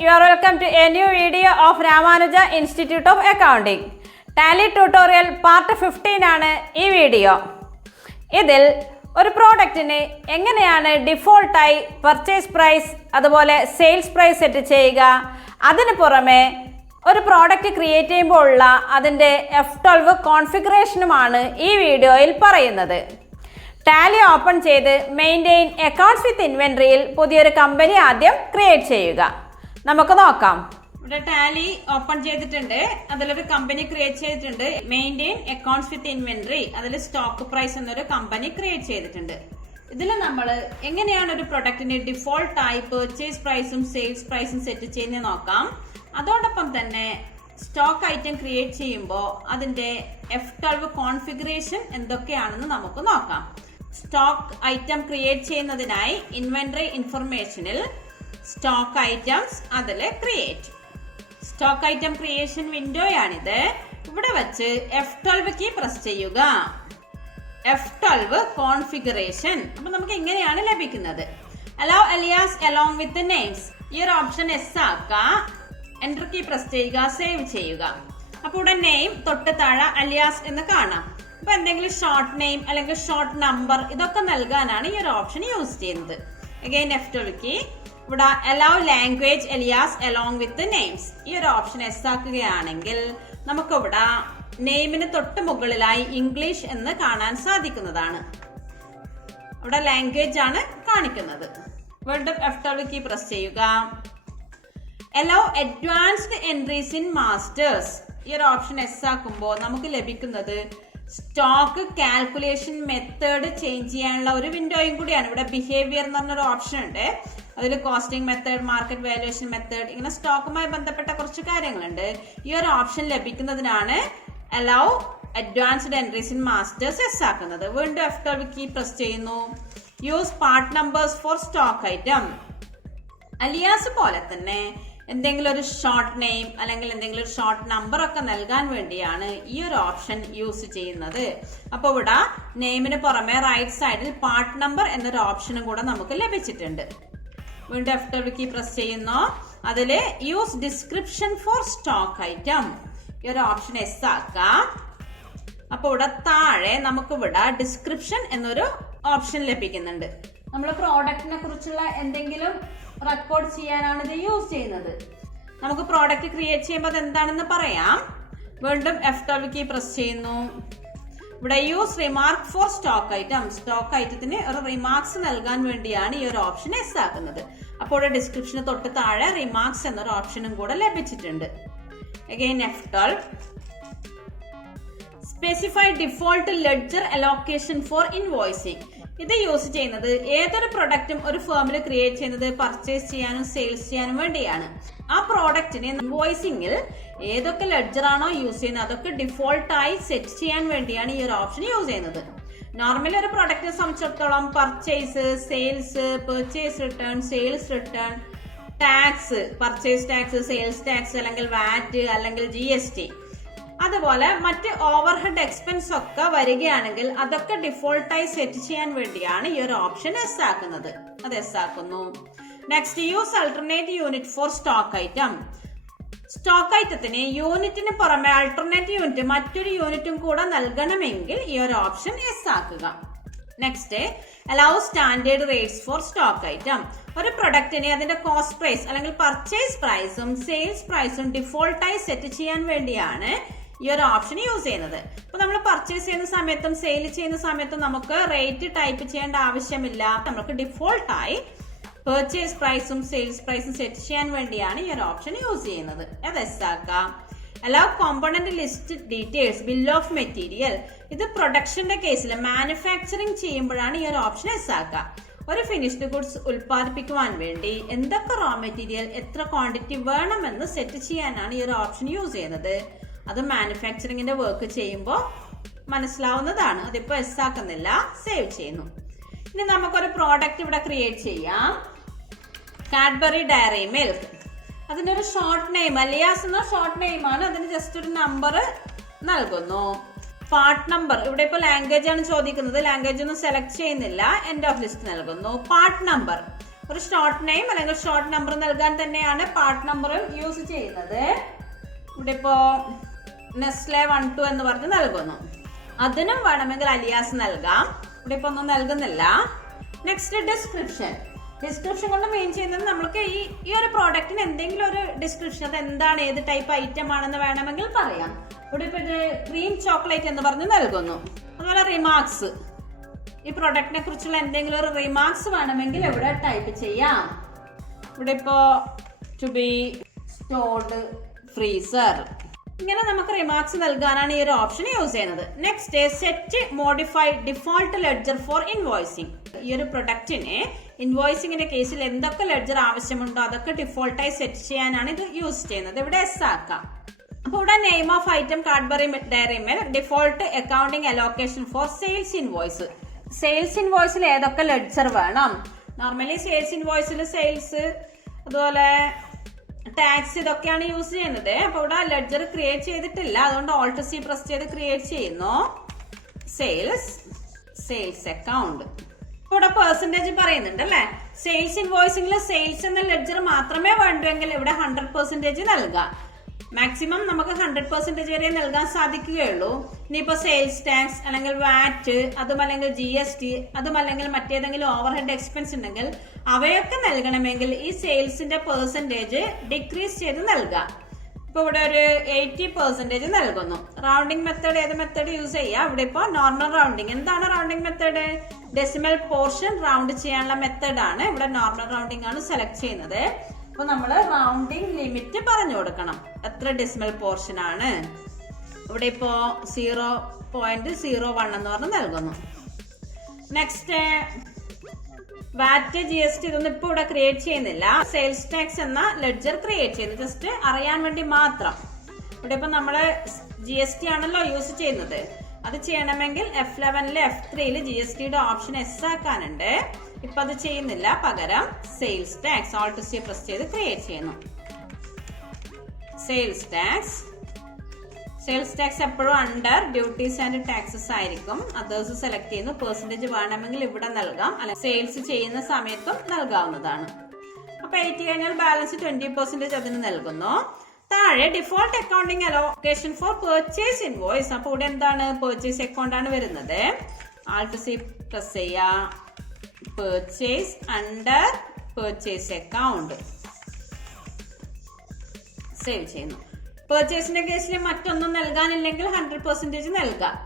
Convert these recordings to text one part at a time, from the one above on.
you are welcome to a new video of Ramanuja Institute of Accounting. Tally tutorial part 15 ആണ് ഈ video. ഇതിൽ ഒരു പ്രോഡക്റ്റിനെ എങ്ങനെയാണ് ഡിഫോൾട്ടായി purchase price അതുപോലെ സെയിൽസ് പ്രൈസ് സെറ്റ് ചെയ്യുക, അതിന് പുറമെ ഒരു പ്രോഡക്റ്റ് ക്രിയേറ്റ് ചെയ്യുമ്പോൾ ഉള്ള അതിൻ്റെ F12 കോൺഫിഗറേഷനുമാണ് ഈ വീഡിയോയിൽ പറയുന്നത്. ടാലി ഓപ്പൺ ചെയ്ത് മെയിൻറ്റെയിൻ അക്കൗണ്ട്സ് വിത്ത് ഇൻവെൻട്രിയിൽ പുതിയൊരു കമ്പനി ആദ്യം ക്രിയേറ്റ് ചെയ്യുക. നമുക്ക് നോക്കാം. ഇവിടെ ടാലി ഓപ്പൺ ചെയ്തിട്ടുണ്ട്, അതിലൊരു കമ്പനി ക്രിയേറ്റ് ചെയ്തിട്ടുണ്ട്. മെയിൻറ്റെയിൻ അക്കൗണ്ട്സ് വിത്ത് ഇൻവെൻട്രി, അതിൽ സ്റ്റോക്ക് പ്രൈസ് എന്നൊരു കമ്പനി ക്രിയേറ്റ് ചെയ്തിട്ടുണ്ട്. ഇതിൽ നമ്മൾ എങ്ങനെയാണ് ഒരു പ്രൊഡക്റ്റിന് ഡിഫോൾട്ടായി പർച്ചേസ് പ്രൈസും സെയിൽസ് പ്രൈസും സെറ്റ് ചെയ്യുന്നത് നോക്കാം. അതോടൊപ്പം തന്നെ സ്റ്റോക്ക് ഐറ്റം ക്രിയേറ്റ് ചെയ്യുമ്പോൾ അതിൻ്റെ F12 കോൺഫിഗറേഷൻ എന്തൊക്കെയാണെന്ന് നമുക്ക് നോക്കാം. സ്റ്റോക്ക് ഐറ്റം ക്രിയേറ്റ് ചെയ്യുന്നതിനായി ഇൻവെന്ററി ഇൻഫർമേഷനിൽ സ്റ്റോക്ക് ഐറ്റംസ് അതിൽ ക്രിയേറ്റ്, സ്റ്റോക്ക് ഐറ്റം ക്രിയേഷൻ വിൻഡോയാണിത്. ഇവിടെ വെച്ച് F12 കീ പ്രസ് ചെയ്യുക. F12 കോൺഫിഗറേഷൻ അപ്പൊ നമുക്ക് എങ്ങനെയാണ് ലഭിക്കുന്നത്? Hello alias along with names, ഈ ഒരു ഓപ്ഷൻ എസ് ആക്കുക. എൻ്റർ കീ പ്രസ് ചെയ്യുക, സേവ് ചെയ്യുക. അപ്പോൾ ഇവിടെ നെയിം തൊട്ട് താഴെ അലിയാസ് എന്ന് കാണാം. അപ്പൊ എന്തെങ്കിലും ഷോർട്ട് നെയിം അല്ലെങ്കിൽ ഷോർട്ട് നമ്പർ ഇതൊക്കെ നൽകാനാണ് ഈ ഒരു ഓപ്ഷൻ യൂസ് ചെയ്യുന്നത്. Again F12 key. ഇവിടെ allow language alias along with names, ഈ ഒരു ഓപ്ഷൻ എസ് ആക്കുകയാണെങ്കിൽ നമുക്കിവിടെ നെയിമിന് തൊട്ട് മുകളിലായി ഇംഗ്ലീഷ് എന്ന് കാണാൻ സാധിക്കുന്നതാണ്. ഇവിടെ ലാംഗ്വേജ് ആണ് കാണിക്കുന്നത്. വീണ്ടും F12 കീ പ്രസ് ചെയ്യുക. Allow advanced entries in masters, ഈ ഒരു ഓപ്ഷൻ എസ് ആക്കുമ്പോൾ നമുക്ക് ലഭിക്കുന്നത് സ്റ്റോക്ക് കാൽക്കുലേഷൻ മെത്തേഡ് ചേഞ്ച് ചെയ്യാനുള്ള ഒരു വിൻഡോയും കൂടിയാണ്. ഇവിടെ ബിഹേവിയർ എന്ന് പറഞ്ഞൊരു ഓപ്ഷൻ ഉണ്ട്. അതിൽ costing method, market valuation method, ഇങ്ങനെ സ്റ്റോക്കുമായി ബന്ധപ്പെട്ട കുറച്ച് കാര്യങ്ങളുണ്ട്. ഈ ഒരു ഓപ്ഷൻ ലഭിക്കുന്നതിനാണ് allow advanced entries in masters yes ആക്കുന്നത്. വീണ്ടും F12 കീ പ്രസ് ചെയ്യുന്നു. Use part numbers for stock item, alias പോലെ തന്നെ എന്തെങ്കിലും ഒരു ഷോർട്ട് നെയിം അല്ലെങ്കിൽ എന്തെങ്കിലും ഒരു ഷോർട്ട് നമ്പർ ഒക്കെ നൽകാൻ വേണ്ടിയാണ് ഈ ഒരു ഓപ്ഷൻ യൂസ് ചെയ്യുന്നത്. അപ്പോൾ ഇവിടെ നെയിമിന് പുറമെ റൈറ്റ് സൈഡിൽ പാർട്ട് നമ്പർ എന്നൊരു ഓപ്ഷനും കൂടെ നമുക്ക് ലഭിച്ചിട്ടുണ്ട്. വീണ്ടും F12 കീ പ്രസ് ചെയ്യുന്നു. അതിൽ use description for stock item, ഈ ഒരു ഓപ്ഷൻ എസ് ആക്കാം. അപ്പോൾ ഇവിടെ താഴെ നമുക്ക് ഇവിടെ ഡിസ്ക്രിപ്ഷൻ എന്നൊരു ഓപ്ഷൻ ലഭിക്കുന്നുണ്ട്. നമ്മൾ പ്രോഡക്റ്റിനെ കുറിച്ചുള്ള എന്തെങ്കിലും റെക്കോർഡ് ചെയ്യാനാണ് ഇത് യൂസ് ചെയ്യുന്നത്. നമുക്ക് പ്രോഡക്റ്റ് ക്രിയേറ്റ് ചെയ്യുമ്പോൾ അത് എന്താണെന്ന് പറയാം. വീണ്ടും F12 കീ പ്രസ് ചെയ്യുന്നു. ഇവിടെ use remark for stock item, stock ഐറ്റത്തിന് ഒരു റിമാർക്സ് നൽകാൻ വേണ്ടിയാണ് ഈ ഒരു ഓപ്ഷൻ എസ് ആക്കുന്നത്. അപ്പോൾ ഡിസ്ക്രിപ്ഷന് തൊട്ട് താഴെ റിമാർക്സ് എന്നൊരു ഓപ്ഷനും കൂടെ ലഭിച്ചിട്ടുണ്ട്. Again F12 specify default ledger allocation for invoicing, ഇത് യൂസ് ചെയ്യുന്നത് ഏതൊരു പ്രൊഡക്റ്റും ഒരു ഫേമിൽ ക്രിയേറ്റ് ചെയ്യുന്നത് പർച്ചേസ് ചെയ്യാനും സെയിൽസ് ചെയ്യാനും വേണ്ടിയാണ്. ആ പ്രോഡക്റ്റിന് ഇൻവോയ്സിംഗിൽ ഏതൊക്കെ ലെഡ്ജർ ആണോ യൂസ് ചെയ്യുന്നത് അതൊക്കെ ഡിഫോൾട്ടായി സെറ്റ് ചെയ്യാൻ വേണ്ടിയാണ് ഈ ഒരു ഓപ്ഷൻ യൂസ് ചെയ്യുന്നത്. നോർമലി ഒരു പ്രൊഡക്റ്റിനെ സംബന്ധിച്ചിടത്തോളം purchase, sales, purchase return, sales return, tax, purchase tax, sales tax അല്ലെങ്കിൽ വാറ്റ് അല്ലെങ്കിൽ GST, അതുപോലെ മറ്റ് ഓവർഹെഡ് എക്സ്പെൻസ് ഒക്കെ വരികയാണെങ്കിൽ അതൊക്കെ ഡിഫോൾട്ടായി സെറ്റ് ചെയ്യാൻ വേണ്ടിയാണ് ഈ ഒരു ഓപ്ഷൻ എസ് ആക്കുന്നത്. അത് എസ് ആക്കുന്നു. Next use alternate unit for stock item, stock ഐറ്റത്തിന് യൂണിറ്റിന് പുറമെ അൾട്ടർനേറ്റ് യൂണിറ്റ് മറ്റൊരു യൂണിറ്റും കൂടെ നൽകണമെങ്കിൽ ഈ ഒരു ഓപ്ഷൻ എസ് ആക്കുക. Next allow standard rates for stock item, ഒരു പ്രൊഡക്റ്റിന് അതിന്റെ കോസ്റ്റ് പ്രൈസ് അല്ലെങ്കിൽ പർച്ചേസ് പ്രൈസും സെയിൽസ് പ്രൈസും ഡിഫോൾട്ടായി സെറ്റ് ചെയ്യാൻ വേണ്ടിയാണ് ഈ ഒരു ഓപ്ഷൻ യൂസ് ചെയ്യുന്നത്. അപ്പൊ നമ്മൾ പർച്ചേസ് ചെയ്യുന്ന സമയത്തും സെയിൽ ചെയ്യുന്ന സമയത്തും നമുക്ക് റേറ്റ് ടൈപ്പ് ചെയ്യേണ്ട ആവശ്യമില്ല. നമുക്ക് ഡിഫോൾട്ടായി പർച്ചേസ് പ്രൈസും സെയിൽസ് പ്രൈസും സെറ്റ് ചെയ്യാൻ വേണ്ടിയാണ് ഈ ഒരു ഓപ്ഷൻ യൂസ് ചെയ്യുന്നത്. അത് എസ് ആക്കാം. Allow component list details, bill of material, ഇത് പ്രൊഡക്ഷന്റെ കേസിൽ മാനുഫാക്ചറിങ് ചെയ്യുമ്പോഴാണ് ഈ ഒരു ഓപ്ഷൻ എസ് ആക്കുക. ഒരു ഫിനിഷ്ഡ് ഗുഡ്സ് ഉൽപ്പാദിപ്പിക്കുവാൻ വേണ്ടി എന്തൊക്കെ റോ മെറ്റീരിയൽ എത്ര ക്വാണ്ടിറ്റി വേണമെന്ന് സെറ്റ് ചെയ്യാനാണ് ഈ ഒരു ഓപ്ഷൻ യൂസ് ചെയ്യുന്നത്. അത് മാനുഫാക്ചറിങ്ങിന്റെ വർക്ക് ചെയ്യുമ്പോൾ മനസ്സിലാവുന്നതാണ്. അതിപ്പോൾ എസ് ആക്കുന്നില്ല, സേവ് ചെയ്യുന്നു. ഇനി നമുക്കൊരു പ്രോഡക്റ്റ് ഇവിടെ ക്രിയേറ്റ് ചെയ്യാം. കാഡ്ബറി ഡയറി മിൽക്ക്, അതിനൊരു ഷോർട്ട് നെയിം അലിയാസ് എന്ന ഷോർട്ട് നെയിമാണ്. അതിന് ജസ്റ്റ് ഒരു നമ്പർ നൽകുന്നു. പാർട്ട് നമ്പർ, ഇവിടെ ഇപ്പോൾ ലാംഗ്വേജ് ആണ് ചോദിക്കുന്നത്, ലാംഗ്വേജ് ഒന്നും സെലക്ട് ചെയ്യുന്നില്ല, എൻഡ് ഓഫ് ലിസ്റ്റ് നൽകുന്നു. പാർട്ട് നമ്പർ ഒരു ഷോർട്ട് നെയിം അല്ലെങ്കിൽ ഷോർട്ട് നമ്പർ നൽകാൻ തന്നെയാണ് പാർട്ട് നമ്പറും യൂസ് ചെയ്യുന്നത്. ഇവിടെ ഇപ്പോ നെസ്ലെ 12 എന്ന് പറഞ്ഞ് നൽകുന്നു. അതിനും വേണമെങ്കിൽ അലിയാസ് നൽകാം. ഇവിടെ ഇപ്പൊ ഒന്നും നൽകുന്നില്ല. Next description. ഡിസ്ക്രിപ്ഷൻ കൊണ്ട് മെയിൻ ചെയ്യുന്നത് നമുക്ക് ഈ ഒരു പ്രോഡക്റ്റിന് എന്തെങ്കിലും ഒരു ഡിസ്ക്രിപ്ഷൻ, അത് എന്താണ്, ഏത് ടൈപ്പ് ഐറ്റം ആണെന്ന് വേണമെങ്കിൽ പറയാം. ഇവിടെ ഇപ്പൊ ക്രീം ചോക്ലേറ്റ് എന്ന് പറഞ്ഞ് നൽകുന്നു. അതുപോലെ റിമാർക്സ്, ഈ പ്രൊഡക്റ്റിനെ കുറിച്ചുള്ള എന്തെങ്കിലും ഒരു റിമാർക്സ് വേണമെങ്കിൽ ഇവിടെ ടൈപ്പ് ചെയ്യാം. ഇവിടെ ഇപ്പോ ടു ബി സ്റ്റോർഡ് ഫ്രീസർ, ഇങ്ങനെ നമുക്ക് റിമാർക്സ് നൽകാനാണ് ഈ ഒരു ഓപ്ഷൻ യൂസ് ചെയ്യുന്നത്. Next set modify default ledger for invoicing. ഈ ഒരു പ്രൊഡക്റ്റിന് ഇൻവോയ്സിംഗിന്റെ കേസിൽ എന്തൊക്കെ ലെഡ്ജർ ആവശ്യമുണ്ടോ അതൊക്കെ ഡിഫോൾട്ടായി സെറ്റ് ചെയ്യാനാണ് ഇത് യൂസ് ചെയ്യുന്നത്. ഇവിടെ എസ് ആക്കാം. അപ്പോൾ ഇവിടെ name of item Cadbury dairy milk, default accounting allocation for sales invoice. Sales ഇൻവോയ്സിൽ ഏതൊക്കെ ലെഡ്ജർ വേണം? നോർമലി സെയിൽസ് ഇൻവോയ്സിൽ സെയിൽസ്, അതുപോലെ ടാക്സ്, ഇതൊക്കെയാണ് യൂസ് ചെയ്യുന്നത്. അപ്പൊ ഇവിടെ ലെഡ്ജർ ക്രിയേറ്റ് ചെയ്തിട്ടില്ല, അതുകൊണ്ട് ഓൾട്ട് സി പ്രസ് ചെയ്ത് ക്രിയേറ്റ് ചെയ്യുന്നു. Sales account. ഇവിടെ പെർസെന്റേജ് പറയുന്നുണ്ട് അല്ലെ. സെയിൽസ് ഇൻവോയ്സിംഗിൽ സെയിൽസ് എന്ന ലെഡ്ജർ മാത്രമേ വേണ്ടുവെങ്കിൽ ഇവിടെ 100% നൽകാം. മാക്സിമം നമുക്ക് 100% വരെ നൽകാൻ സാധിക്കുകയുള്ളൂ. ഇനിയിപ്പോ സെയിൽസ് ടാക്സ് അല്ലെങ്കിൽ വാറ്റ്, അതുമല്ലെങ്കിൽ GST, അതുമല്ലെങ്കിൽ മറ്റേതെങ്കിലും ഓവർഹെഡ് എക്സ്പെൻസ് ഉണ്ടെങ്കിൽ അവയൊക്കെ നൽകണമെങ്കിൽ ഈ സെയിൽസിന്റെ പെർസെന്റേജ് ഡിക്രീസ് ചെയ്ത് നൽകാം. ഇപ്പൊ ഇവിടെ ഒരു 80% നൽകുന്നു. റൗണ്ടിങ് മെത്തേഡ്, ഏത് മെത്തേഡ് യൂസ് ചെയ്യാം? ഇവിടെ ഇപ്പൊ നോർമൽ റൗണ്ടിങ്. എന്താണ് rounding method? Decimal portion round ചെയ്യാനുള്ള മെത്തേഡ് ആണ്. ഇവിടെ നോർമൽ റൗണ്ടിങ് ആണ് സെലക്ട് ചെയ്യുന്നത്. അപ്പൊ നമ്മൾ റൗണ്ടിങ് ലിമിറ്റ് പറഞ്ഞു കൊടുക്കണം, എത്ര ഡെസിമൽ പോർഷൻ ആണ്. ഇവിടെ ഇപ്പോ 0.01 എന്ന് പറഞ്ഞ് നൽകുന്നു. നെക്സ്റ്റ് വാറ്റ്, GST ഇതൊന്നും ഇപ്പൊ ഇവിടെ ക്രിയേറ്റ് ചെയ്യുന്നില്ല. സെയിൽസ് ടാക്സ് എന്ന ലെഡ്ജർ ക്രിയേറ്റ് ചെയ്യുന്നു, ജസ്റ്റ് അറിയാൻ വേണ്ടി മാത്രം. ഇവിടെ ഇപ്പൊ നമ്മള് GST ആണല്ലോ യൂസ് ചെയ്യുന്നത്. അത് ചെയ്യണമെങ്കിൽ F11 F3 GSTയുടെ ഓപ്ഷൻ എസ് ആക്കാനുണ്ട്. ഇപ്പൊ അത് ചെയ്യുന്നില്ല, പകരം sales tax Alt C press ചെയ്ത് ക്രിയേറ്റ് ചെയ്യുന്നു. സെയിൽസ് ടാക്സ് എപ്പോഴും അണ്ടർ ഡ്യൂട്ടീസ് ആൻഡ് ടാക്സസ് ആയിരിക്കും. അതേഴ്സ് സെലക്ട് ചെയ്യുന്നു. പെർസെന്റേജ് വേണമെങ്കിൽ ഇവിടെ നൽകാം, അല്ല സെയിൽസ് ചെയ്യുന്ന സമയത്തും നൽകാവുന്നതാണ്. അപ്പൊ 80 കഴിഞ്ഞാൽ ബാലൻസ് 20% അതിന് നൽകുന്നു. താഴെ default accounting allocation for purchase invoice. അപ്പൊ ഇവിടെ എന്താണ്? പെർച്ചേസ് അക്കൗണ്ട് ആണ് വരുന്നത്. ആൾട്ട് സി പ്രസ് ചെയ്യാ, purchase under purchase account save ചെയ്യുന്നു. പെർച്ചേസിന്റെ കേസിൽ മറ്റൊന്നും നൽകാനില്ലെങ്കിൽ 100% നൽകാം.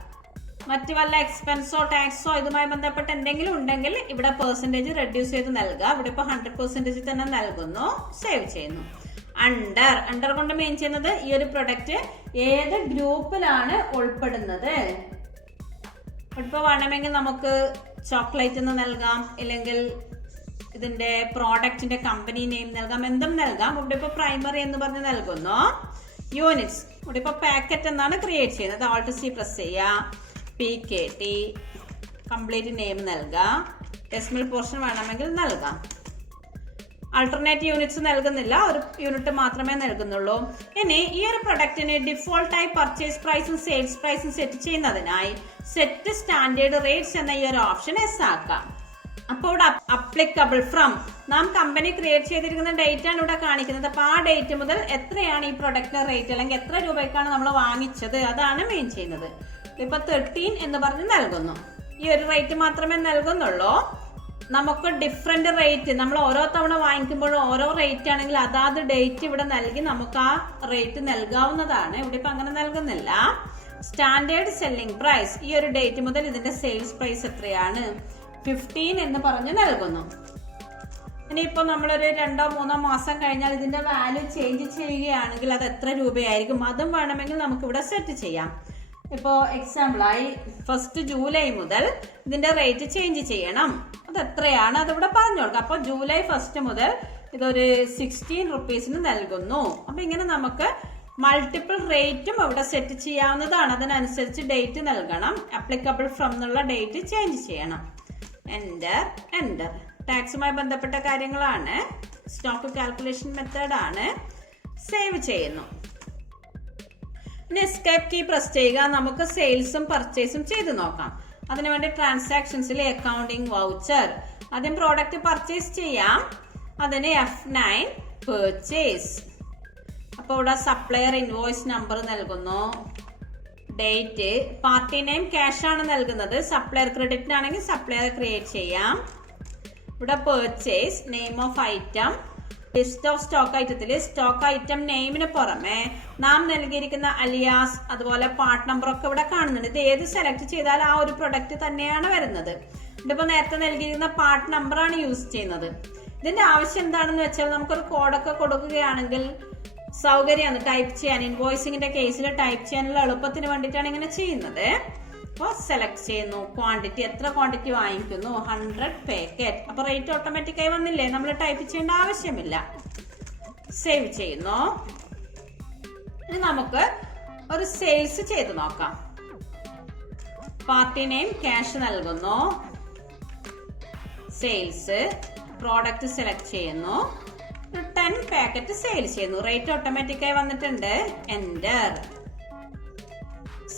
മറ്റു വല്ല എക്സ്പെൻസോ ടാക്സോ ഇതുമായി ബന്ധപ്പെട്ട എന്തെങ്കിലും ഉണ്ടെങ്കിൽ ഇവിടെ പെർസെന്റേജ് റെഡ്യൂസ് ചെയ്ത് നൽകുക. ഇവിടെ ഇപ്പൊ 100% തന്നെ നൽകുന്നു. സേവ് ചെയ്യുന്നു. അണ്ടർ കൊണ്ട് മെയിൻ ചെയ്യുന്നത് ഈ ഒരു പ്രൊഡക്റ്റ് ഏത് ഗ്രൂപ്പിലാണ് ഉൾപ്പെടുന്നത്. ഇപ്പൊ വേണമെങ്കിൽ നമുക്ക് ചോക്ലേറ്റ് എന്ന് നൽകാം, അല്ലെങ്കിൽ ഇതിന്റെ പ്രോഡക്റ്റിന്റെ കമ്പനി നെയിം നൽകാം, എന്തും നൽകാം. ഇവിടെ ഇപ്പൊ പ്രൈമറി എന്ന് പറഞ്ഞ് നൽകുന്നു. യൂണിറ്റ്സ്, ഇവിടെ ഇപ്പൊ പാക്കറ്റ് എന്നാണ് ക്രിയേറ്റ് ചെയ്യുന്നത്. ഓൾട്ട് സി പ്രസ് ചെയ്യാം, PKT കംപ്ലീറ്റ് നെയിം നൽകാം. ഡെസിമൽ പോർഷൻ വേണമെങ്കിൽ നൽകാം. ആൾട്ടർനേറ്റ് യൂണിറ്റ്സ് നൽകുന്നില്ല, ഒരു യൂണിറ്റ് മാത്രമേ നൽകുന്നുള്ളൂ. ഇനി ഈ ഒരു പ്രൊഡക്റ്റിന് ഡിഫോൾട്ടായി പർച്ചേസ് പ്രൈസും സെയിൽസ് പ്രൈസും സെറ്റ് ചെയ്യുന്നതിനായി സെറ്റ് സ്റ്റാൻഡേർഡ് റേറ്റ്സ് എന്ന ഈ ഒരു ഓപ്ഷൻ എസ് ആക്കാം. അപ്പോൾ ഇവിടെ അപ്ലിക്കബിൾ ഫ്രം, നാം കമ്പനി ക്രിയേറ്റ് ചെയ്തിരിക്കുന്ന ഡേറ്റ് ആണ് ഇവിടെ കാണിക്കുന്നത്. അപ്പൊ ആ ഡേറ്റ് മുതൽ എത്രയാണ് ഈ പ്രൊഡക്റ്റിന്റെ റേറ്റ്, അല്ലെങ്കിൽ എത്ര രൂപയ്ക്കാണ് നമ്മൾ വാങ്ങിച്ചത്, അതാണ് മെയിൻ ചെയ്യുന്നത്. ഇപ്പൊ 13 എന്ന് പറഞ്ഞ് നൽകുന്നു. ഈ ഒരു റേറ്റ് മാത്രമേ നൽകുന്നുള്ളൂ. നമുക്ക് ഡിഫറെന്റ് റേറ്റ്, നമ്മൾ ഓരോ തവണ വാങ്ങിക്കുമ്പോഴും ഓരോ റേറ്റ് ആണെങ്കിൽ അതാത് ഡേറ്റ് ഇവിടെ നൽകി നമുക്ക് ആ റേറ്റ് നൽകാവുന്നതാണ്. ഇവിടെ ഇപ്പൊ അങ്ങനെ നൽകുന്നില്ല. സ്റ്റാൻഡേർഡ് സെല്ലിംഗ് പ്രൈസ്, ഈ ഒരു ഡേറ്റ് മുതൽ ഇതിന്റെ സെയിൽസ് പ്രൈസ് എത്രയാണ്, 15 എന്ന് പറഞ്ഞ് നൽകുന്നു. ഇനിയിപ്പോ നമ്മളൊരു 2-3 മാസം കഴിഞ്ഞാൽ ഇതിന്റെ വാല്യൂ ചേഞ്ച് ചെയ്യുകയാണെങ്കിൽ അത് എത്ര രൂപയായിരിക്കും, അതും വേണമെങ്കിൽ നമുക്ക് ഇവിടെ സെറ്റ് ചെയ്യാം. ഇപ്പോ എക്സാമ്പിളായി 1 ജൂലൈ മുതൽ ഇതിന്റെ റേറ്റ് ചേഞ്ച് ചെയ്യണം. അത് എത്രയാണ് അതിവിടെ പറഞ്ഞു കൊടുക്കാം. അപ്പൊ ജൂലൈ 1 മുതൽ ഇതൊരു 16 റുപ്പീസിന് നൽകുന്നു. അപ്പൊ ഇങ്ങനെ നമുക്ക് മൾട്ടിപ്പിൾ റേറ്റും ഇവിടെ സെറ്റ് ചെയ്യാവുന്നതാണ്. അതിനനുസരിച്ച് ഡേറ്റ് നൽകണം. അപ്ലിക്കബിൾ ഫ്രം എന്നുള്ള ഡേറ്റ് ചേഞ്ച് ചെയ്യണം. എൻ്റർ. ടാക്സുമായി ബന്ധപ്പെട്ട കാര്യങ്ങളാണ്. സ്റ്റോക്ക് കാൽക്കുലേഷൻ മെത്തേഡ് ആണ്. സേവ് ചെയ്യുന്നു. എസ്കേപ്പ് കീ പ്രസ് ചെയ്യുക. നമുക്ക് സെയിൽസും പർച്ചേസും ചെയ്ത് നോക്കാം. അതിനുവേണ്ടി ട്രാൻസാക്ഷൻസിലെ അക്കൗണ്ടിംഗ്, വൗച്ചർ, ആദ്യം പ്രോഡക്റ്റ് പർച്ചേസ് ചെയ്യാം. അതിന് F9 purchase. അപ്പോൾ ഇവിടെ സപ്ലയർ ഇൻവോയ്സ് നമ്പർ നൽകുന്നു. ഡേറ്റ്, പാർട്ടി നെയിം ക്യാഷ് ആണ് നൽകുന്നത്. സപ്ലയർ ക്രെഡിറ്റിനാണെങ്കിൽ സപ്ലയർ ക്രിയേറ്റ് ചെയ്യാം. ഇവിടെ purchase, name of item, list of stock ഐറ്റത്തിൽ സ്റ്റോക്ക് ഐറ്റം നെയിമിന് പുറമെ നാം നൽകിയിരിക്കുന്ന അലിയാസ് അതുപോലെ പാർട്ട് നമ്പർ ഒക്കെ ഇവിടെ കാണുന്നുണ്ട്. ഇത് ഏത് സെലക്ട് ചെയ്താൽ ആ ഒരു പ്രൊഡക്റ്റ് തന്നെയാണ് വരുന്നത്. ഇതിപ്പോ നേരത്തെ നൽകിയിരിക്കുന്ന പാർട്ട് നമ്പർ ആണ് യൂസ് ചെയ്യുന്നത്. ഇതിന്റെ ആവശ്യം എന്താണെന്ന് വെച്ചാൽ നമുക്കൊരു കോഡൊക്കെ കൊടുക്കുകയാണെങ്കിൽ സൗകര്യമാണ് ടൈപ്പ് ചെയ്യാൻ. ഇൻവോയ്സിംഗിന്റെ കേസിൽ ടൈപ്പ് ചെയ്യാനുള്ള എളുപ്പത്തിന് വേണ്ടിയിട്ടാണ് ഇങ്ങനെ ചെയ്യുന്നത്. അപ്പോൾ സെലക്ട് ചെയ്യുന്നു. ക്വാണ്ടിറ്റി, എത്ര ക്വാണ്ടിറ്റി വാങ്ങിക്കുന്നു? 100 പാക്കറ്റ്. അപ്പൊ റേറ്റ് ഓട്ടോമാറ്റിക്കായി വന്നില്ലേ, നമ്മൾ ടൈപ്പ് ചെയ്യേണ്ട ആവശ്യമില്ല. സേവ് ചെയ്യുന്നു. ഇനി നമുക്ക് ഒരു സെയിൽസ് ചെയ്ത് നോക്കാം. പാർട്ടി നെയിം ക്യാഷ് നൽകുന്നു. സെയിൽസ്, പ്രോഡക്റ്റ് സെലക്ട് ചെയ്യുന്നു. 10 പാക്കറ്റ് സെയിൽ ചെയ്യുന്നു. റേറ്റ് ഓട്ടോമാറ്റിക്കായി വന്നിട്ടുണ്ട്. എന്റർ.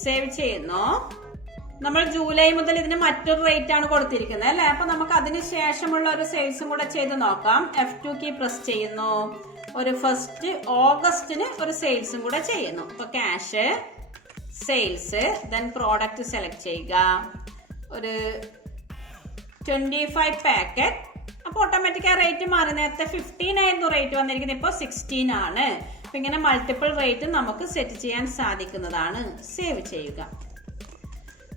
സേവ് ചെയ്യുന്നു. നമ്മൾ ജൂലൈ മുതൽ ഇതിന് മറ്റൊരു റേറ്റ് ആണ് കൊടുത്തിരിക്കുന്നത് അല്ലെ. അപ്പൊ നമുക്ക് അതിന് ശേഷമുള്ള ഒരു സെയിൽസും കൂടെ ചെയ്ത് നോക്കാം. F2 കീ പ്രസ് ചെയ്യുന്നു. ഒരു 1 ഓഗസ്റ്റിന് ഒരു സെയിൽസും കൂടെ ചെയ്യുന്നു. അപ്പൊ cash, sales, then product select ചെയ്യുക. ഒരു 25 പാക്കറ്റ്. അപ്പൊ ഓട്ടോമാറ്റിക് ആ റേറ്റ് മാറി. നേരത്തെ 15 ആയിരുന്നു റേറ്റ് വന്നിരിക്കുന്നത്, ഇപ്പൊ 16 ആണ്. അപ്പൊ ഇങ്ങനെ മൾട്ടിപ്പിൾ റേറ്റ് നമുക്ക് സെറ്റ് ചെയ്യാൻ സാധിക്കുന്നതാണ്. സേവ് ചെയ്യുക.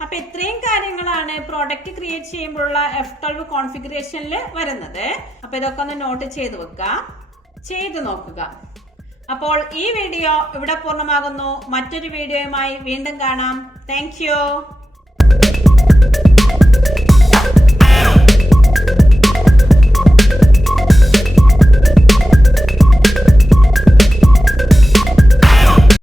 അപ്പൊ ഇത്രയും കാര്യങ്ങളാണ് പ്രോഡക്റ്റ് ക്രിയേറ്റ് ചെയ്യുമ്പോഴുള്ള F12 കോൺഫിഗറേഷനിൽ വരുന്നത്. അപ്പൊ ഇതൊക്കെ ഒന്ന് നോട്ട് ചെയ്ത് വെക്കുക, ചെയ്തു നോക്കുക. അപ്പോൾ ഈ വീഡിയോ ഇവിടെ പൂർണ്ണമാകുന്നു. മറ്റൊരു വീഡിയോയുമായി വീണ്ടും കാണാം. താങ്ക്